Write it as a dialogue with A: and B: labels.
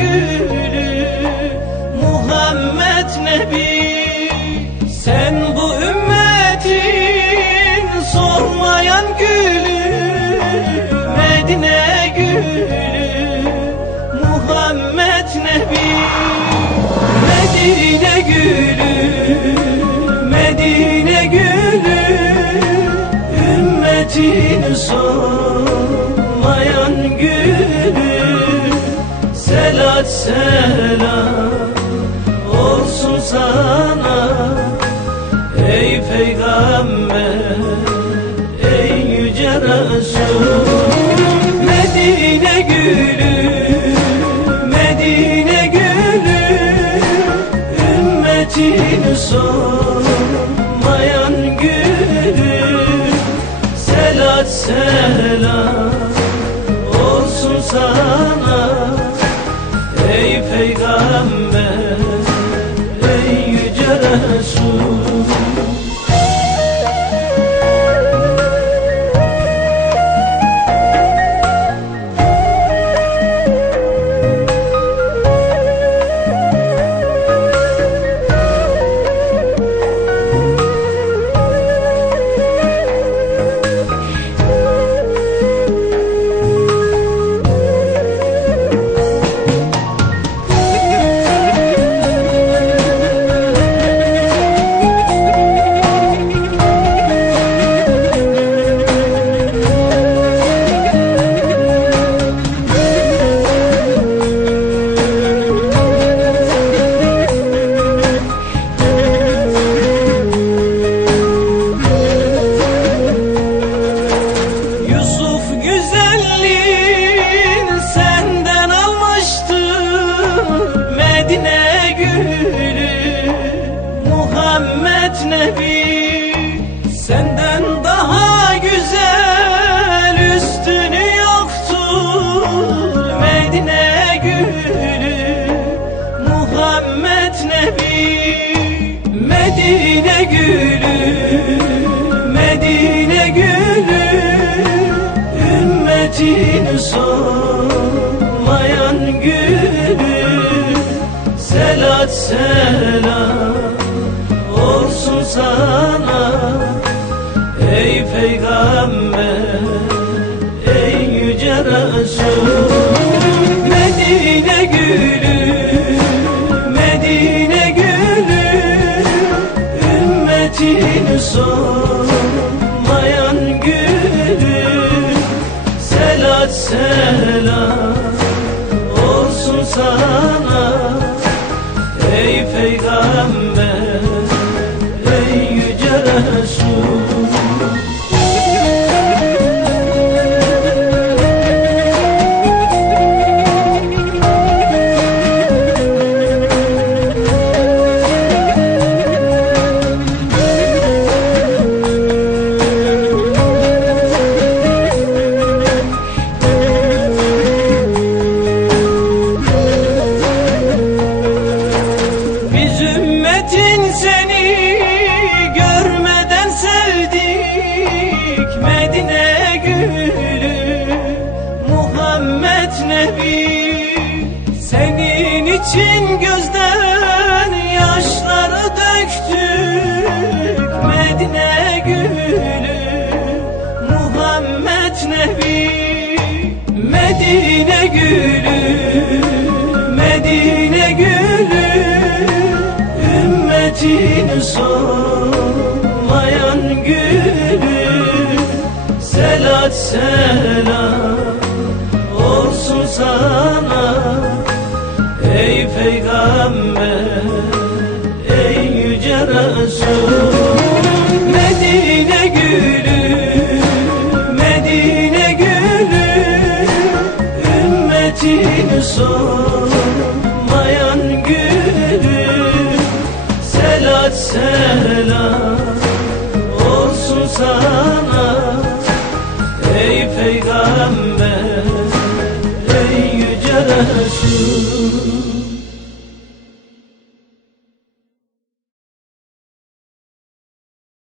A: gülü Muhammed Nebi. Sen bu ümmetin sormayan gülü Medine gülü Muhammed Nebi. Medine gülü. Sana Ey peygamber ey yüce Resul. Medine gülü Medine gülü Ümmetin solmayan Nebi Senden daha güzel üstünü yoktur Medine gülü Muhammed Nebi Medine gülü Medine gülü Ümmetin solmayan gülü. Selat selam sana. Ey peygamber ey yüce Resul. Medine gülü Medine gülü Ümmetin solmayan gülü. Selat selam olsun sana. Ey peygamber seni görmeden sevdik. Medine gülü Muhammed Nebi. Senin için gözden yaşları döktük. Medine gülü Muhammed Nebi. Medine gülü Medine Ümmetin solmayan gülü Selat selam olsun sana. Ey peygamber ey yüce Resul Medine gülü Medine gülü Ümmetin solmayan selam olsun sana ey peygamber.